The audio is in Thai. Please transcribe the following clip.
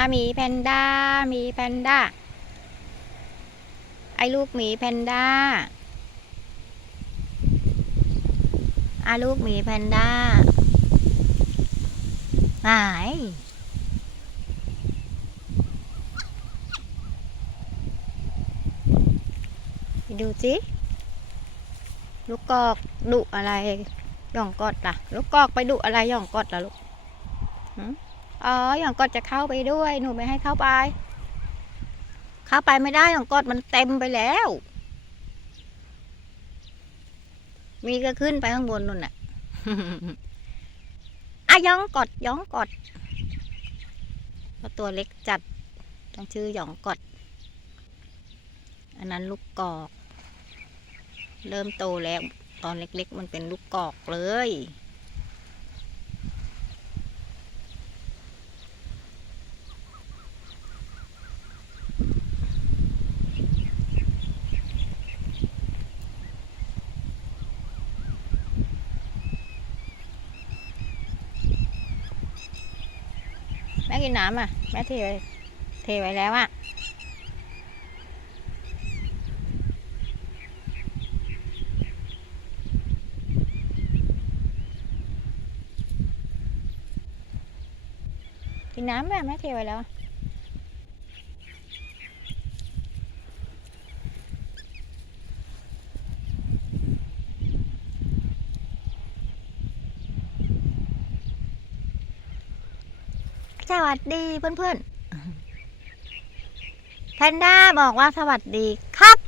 อามีแพนด้ามีแพนด้า ไอ้ลูกหมีแพนด้าอาลูกหมีแพนด้าหายไปดูสิลูกกอกดุอะไรหย่องกอดล่ะ ลูกกอกไปดุอะไรหย่องกอดล่ะลูกหึ อ๋อหย่องกอดจะเข้าไปด้วย หนูไม่ให้เข้าไป เข้าไปไม่ได้หย่องกอดมันเต็มไปแล้ว มีก็ขึ้นไปข้างบนนู่นน่ะอะย่องกอดย่องกอดเพราะตัวเล็กจัดต้องชื่อหย่องกอดอันนั้นลูกกอก เริ่มโตแล้ว ตอนเล็กๆ มันเป็นลูกกอกเลย แม่กินน้ำอะ แม่เทไว้เทไว้แล้วอะ กินน้ำแม่แม่เทไว้แล้ว สวัสดีเพื่อนๆแพนด้าบอกว่าสวัสดีครับ